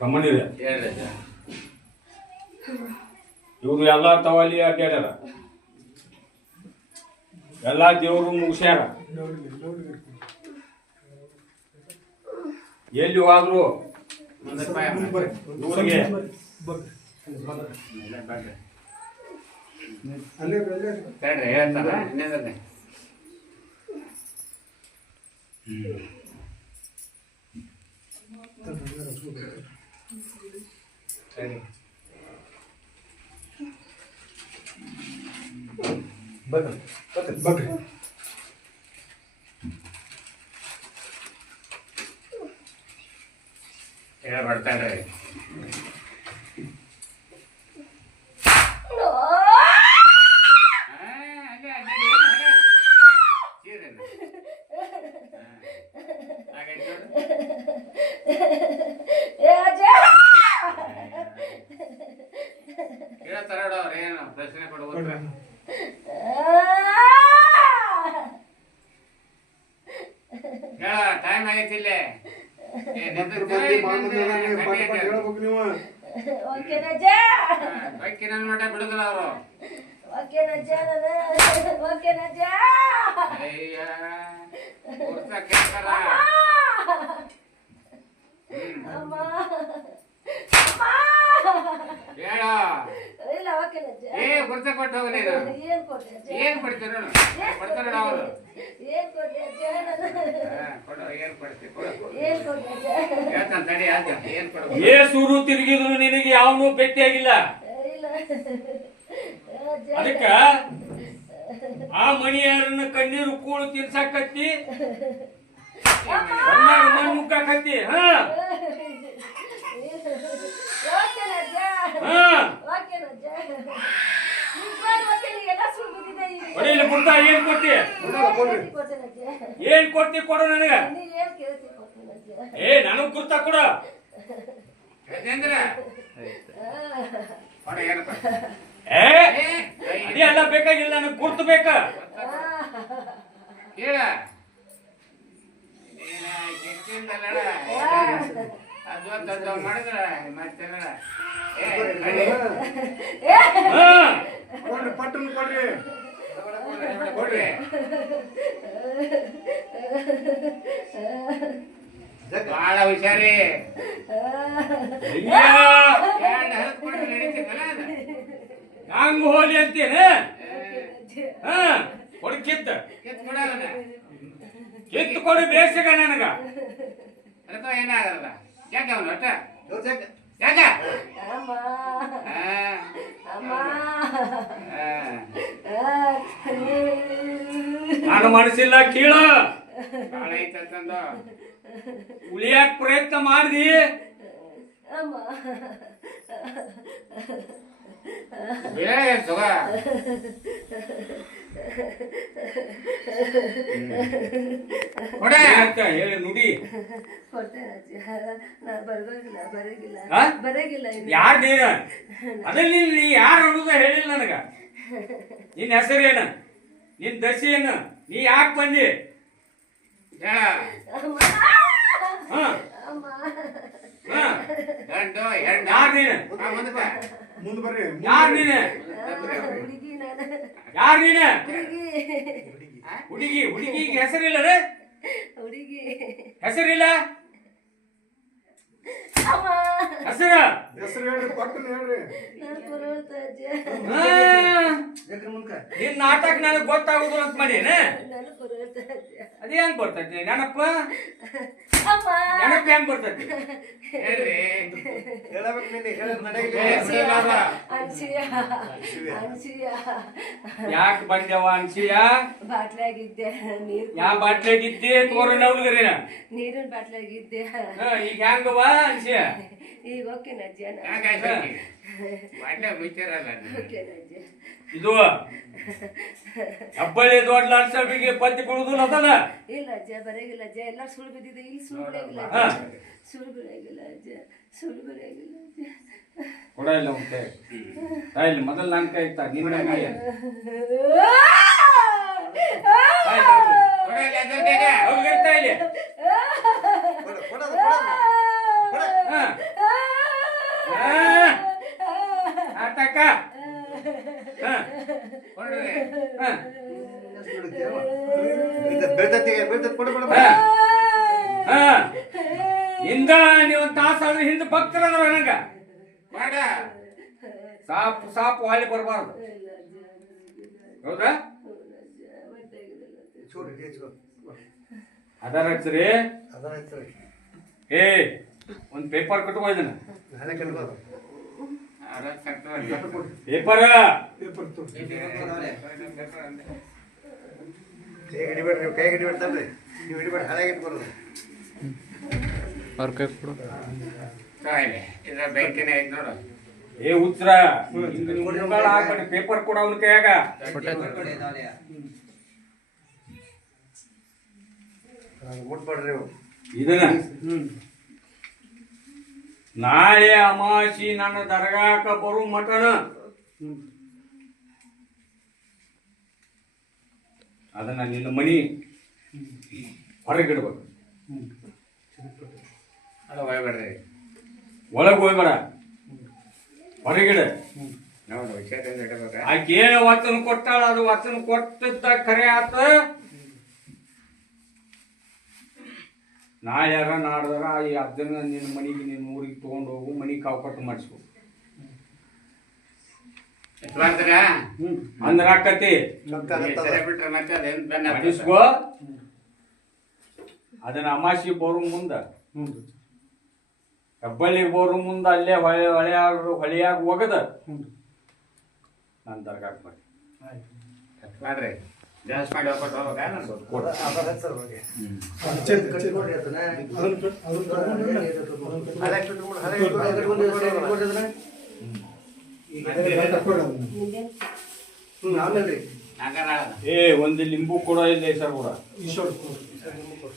ಕಮ್ಮನಿದೆ ಇವರು ಎಲ್ಲ ತವಲಿ ಅಡ್ಡಾಡ್ಯಾರ ಎಲ್ಲ ದೇವ್ರು ಮುಗಿಸ್ಯಾರ? ಎಲ್ಲಿ ಹೋದ್ರು? ಪಾಯ ಮಾಡಿ. ಇವ್ರಿಗೆ ಇಲ್ಲ, ಬೇಡ್ರಿ. ಅಲ್ಲೇ ಅಲ್ಲೇ ತಡ್ರಿ, ಹೇಳ್ತಾರ ಇನ್ನೇನ್ರಿ? ಸರಿ. ಬರ್ರಿ ಬರ್ರಿ ಹೇಳ್ಬಾರ್ದು ಆ, ಅಲ್ಲೇ, ಅಲ್ಲೇ, ಏನು, ಅಲ್ಲೇ. ಸೀರೆನ? ಹಾ. ಹಾಗಾಯ್ತು ನೋಡು. ಕೇಳ್ತಾರ ನೋಡು ಅವ್ರು ಏನು ಪ್ರಶ್ನೆ ಕೊಡ್ಬೋದು ಹೇಳ ಟೈಮ್ ಆಗೈತಿ ಇಲ್ಲೇ ಏ, ನಿಂತು ಬರ್ರಿ ಮಾಮೂಲಿ ನಿಂತು ಪಟ್ ಪಟ್ ಕಟ್ಟಿ ಹೇಳ್ಬೇಕು ನೀವು ಬೈಕಿನ ಆಗೈತಿಲ್ಲ ಬಿಡುದಿಲ್ಲ ಅವರು. ಅಯ್ಯ ಏ ಗುರ್ತ ಕೊಟ್ಟು ಹೋಗು ನೀನು ಏನ್ ಕೊಡ್ತೀರ ನೋಡು ಕೊಡ್ತಾರ ನೋಡು ಅವರು ಕೊಡು ಏನ್ ಕೊಡ್ತೀವಿ ಕೊಡು ಹೇಳ್ತಾನೆ ತಡಿ ಆತ ಏನ್ ಕೊಡ್ಬೇಕು ಏಸೂರು ತಿರುಗಿದ್ರು ನಿನಗೆ ಯಾವನು ಭೇಟಿಯಾಗಿಲ್ಲ ಅದಕ್ಕ ಆ ಮಣಿಯಾರನ್ನ ಕಣ್ಣೀರು ಕೂಳು ತಿನ್ಸಾಕತ್ತಿ ಮಣ್ಣು ಮುಕ್ಕಾಕತ್ತಿ ಹಾ ಹಾ ಹೊಡಿಲಿ ಬಿಡ್ತಾ ಏನ್ ಕೊಟ್ಟಿ? ಏನ್ ಕೊಟ್ಟಿ ಕೊಡು ನನಗ? ಏ ನನಗ್ ಕುರ್ತಾ ಕೊಡು. ಏ ಎಲ್ಲ ಬೇಕಾಗಿಲ್ಲ ನನಗ್ ಗುರ್ತು ಬೇಕ? ಹೇಳ. ಕೊಡ್ರಿ ಪಟ್ಟನ್ ಕೊಡ್ರಿ. ಕೊಡ್ರಿ. ಬಹಳ ಹುಷಾರಿ. ಹಂಗ ಹೋಲಿ ಅಂತೇನ ಹಾ? ಕೊಡು ಕಿತ್ತ ಕಿತ್ ಕೊಡಲ್ಲ ಕಿತ್ತು ಕೊಡು ಬೇಸಿಗ ನನಗ. ಅದಕ್ಕ ಏನಾಗಲ್ಲ. ಯಾಕೆ ಅವನು ಒಟ್ಟ ಯಾಕ ಆ, ಆ. ನಾನು ಮನಸ್ಸಿಲ್ಲ ಕೀಳ ಬಹಳ ಐತೆ ಅಂತಂದು ಉಳಿಯಾಕ ಪ್ರಯತ್ನ ಮಾಡ್ದಿ ಬೇಳೆ ಸುಗ ಕೊಡೆ. ಅಕ್ಕ ಹೇಳಿ ನುಡಿ. ಯಾರ ಬರಗಿಲ್ಲ ಯಾರ್ ನೀನ? ಅದಲ್ಲಿ ನೀ ಯಾರು ಅನ್ನೋದು ಹೇಳಿಲ್ಲ ನನಗ. ನಿನ್ ಹೆಸರೇನ? ನಿನ್ನ ದಶೆ ಏನು ನೀ ಯಾಕೆ ಬಂದಿ? ಹಾ. ಗಂಡು ಹೆಣ್ಣು. ಯಾರ್ ನೀನು? ಮುಂದೆ ಬರ್ರಿ ಯಾರು ನೀನೆ? ಹುಡುಗಿ ನಾನು. ಯಾರ್ ನೀನ? ಹುಡುಗಿ. ಹುಡುಗಿ ಹುಡುಗಿಗೆ ಹೆಸರಿಲ್ಲ ಹುಡುಗಿ. ಹೆಸರಿಲ್ಲ? ಅಮ್ಮ. ಹೆಸರ? ಹೆಸರು ಹೇಳ್ರಿ ಕೊಟ್ಟು ಹೇಳ್ರಿ. ನಾನು ಕೊರೋಳ್ತ ಅಜ್ಜ. ಹಾ. ನಿನ್ ನಾಟಕ ನನಗ್ ಗೊತ್ತಾಗುದು ಅಂತ ಮಾಡೀನ ಅಜ್ಜ ಅದೇ ಹೆಂಗ್ ಬರ್ತೈತಿ ನೆನಪ? ಅಮ್ಮ ನೆನಪ ಹೆಂಗ್ ಬರ್ತೈತಿ ಹೇಳ್ರಿ. ಹೇಳಬೇಕು ನೀನು ಹೇಳೋದ್. ಅನ್ಸಿಯ ಅನ್ಸಿಯ ಯಾಕೆ ಬಂದೆವ ಅನ್ಸಿಯ ಬಾಟ್ಲಾಗಿದ್ದೆ ನೀರು ಯಾ ಬಾಟ್ಲಾಗಿದ್ದಿ? ತೋರ ನವ್ಲಗರೇನ ನೀರಿನ ಬಾಟ್ಲಾಗಿದ್ದೆ. ಈಗ ಹೆಂಗವ ಅನ್ಸಿಯ ಈಗ ಓಕೆ? ಬಾಟ್ಲೆ ಮುಚ್ಚಾರಲ್ಲ ಅದು. ಓಕೆನ ಇದು ಹಬ್ಬಳ್ಳಿ ದೊಡ್ಡ ಲಾಡ್ಸಬಿಗೆ ಪತ್ತಿ ಬಿಡುದಿಲ್ಲ ಅದಲ್ಲ ಇಲ್ಲ ಅಜ್ಜ ಬರಂಗಿಲ್ಲ ಅಜ್ಜ. ಎಲ್ಲ ಸುಳ್ಳು ಬಿದ್ದಿದೆ. ಇಲ್ಲಿ ಸುಳ್ಳು. ಅಜ್ಜ. ಸುಳ್ಳು ಬಿಡಂಗಿಲ್ಲ ಅಜ್ಜ. ಸುಳ್ಳು ಬಿಡಂಗಿಲ್ಲ ಅಜ್ಜ. ಕೊಡ ಇಲ್ಲ ಉಂಟೆ ಇಲ್ಲಿ ಮೊದಲು ನನ್ನ ಕೈ ಇತ್ತ ನಿನ್ನ ಕೈ ಕೊಡು ಇಲ್ಲಿ ಅದ್ರ ಕೈಗೆ. ಅವ್ರಿಗೆ ತಾಯಿಲಿ ಕೊಡು, ಕೊಡೋದು, ಕೊಡೋದು. ಹಾ ಆ ಕೊಡ್ರಿ ಹಾ. ಬೀಳ್ತತ್ತಿಗೆ ಬೀಳ್ತತ್ ಕೊಡು ಕೊಡು ಹಾ. ಹಾ. ಹಿಂದ ನೀವು ತಾಸಾದ್ರೆ ಹಿಂದೆ ಭಕ್ತರದ್ರ ನಂಗ ಮಾಡ ಸಾಪ್ ಸಾಪ್ ಹೊಳ್ಳಿ ಬರಬಾರ್ದು. ಹೌದಾ? ಅದರ ಹಚ್ಚರಿ ಚೂರು. ಅದರ ಹಚ್ಚ್ರಿ. ಏ ಒಂದ್ ಪೇಪರ್ ಕಟ್ಕೋ ಇದನ್ನ ಹಳೆ ಕಟ್ಬೋದು. ಅದ ಕರ್ತವ್ಯ. ಪೇಪರ್. ಕೈ ಹಿಡಿಬೇಡ್ರಿ ನೀವು? ಕೈ ಹಿಡಿಬೇಡ್ತಾರ್ರಿ ನೀವು ಏ ಉತ್ತರ ಪೇಪರ್ ಕೊಡ ಅವನ ಕೈಯಾಗ. ಮುಟ್ಬೇಡ್ರಿ ಇದನ್ನ? ನಾಳೆ ಅಮಾಸಿ ನನ್ನ ದರ್ಗಾಕ ಬರು ಮಟನ ಅದನ್ನ ನಿನ್ನ ಮನಿ ಹೊರಗಿಡ್ಬೇಕು. ಹೋಗ್ಬೇಡ್ರಿ ಒಳಗೆ ಹೋಗ್ಬೇಡ ಹೊರಗಿಡ. ಆಕೆ ಏನು ವಚನ ಕೊಟ್ಟಾಳ, ಅದು ವಚನ ಕೊಟ್ಟದ್ದ ಖರೆ ಆತ. ನಾಳ್ಯಾರ ನಾಡ್ದಾರ, ಈ ಅದನ್ನ ನಿನ್ನ ಮನಿಗೆ ನಿನ್ನ ಊರಿಗೆ ತಗೊಂಡು ಮಾಡಿಸ್ಬೇಕು. ಅಂದ್ರ ಆಕತಿ. ಮಾಡಿಸ್ಕೋ. ಅದನ್ನ ಅಮಾಸಿ ಬರೋ ಮುಂದ. ಹೆಬ್ಬಳ್ಳಿ ಬರೋ ಮುಂದ ಅಲ್ಲೇ ಹೊಳೆ ಹೊಳೆಯಾಗ ಹೊಳೆಯಾಗ ಹೋಗದ. ನಾನು ದರ್ಗಾಕ್ ಮಾಡಿ ಮಾಡ್ರಿ. ಜಾಸ್ತಿ ಮಾಡಿ ಹೋಗ್ಬೇಕಾ ನಾನು? ಹಂಗಾರ ಆಗಲ್ಲ. ಏ ಒಂದು ಲಿಂಬು ಕೂಡ ಇಲ್ಲ ಸರ್ ಕೂಡ.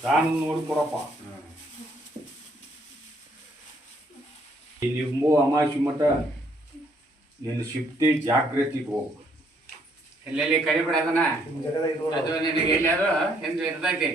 ನಾನು ನೋಡಿ ಕೊಡಪ್ಪ. ಈ ಲಿಂಬು ಅಮಾಸಿ ಮಠ ನಿನ್ನ ಶಿಫ್ಟಿ ಜಾಗೃತಿಗೆ ಹೋಗು. ಎಲ್ಲೆಲ್ಲಿ ಕರಿಬಿಡ ಬಿಡೋದನ್ನ ಅದು ನಿನಗೆ ಎಲ್ಲಿ ಅದು ಎಂದು ಇರ್ತೈತಿ.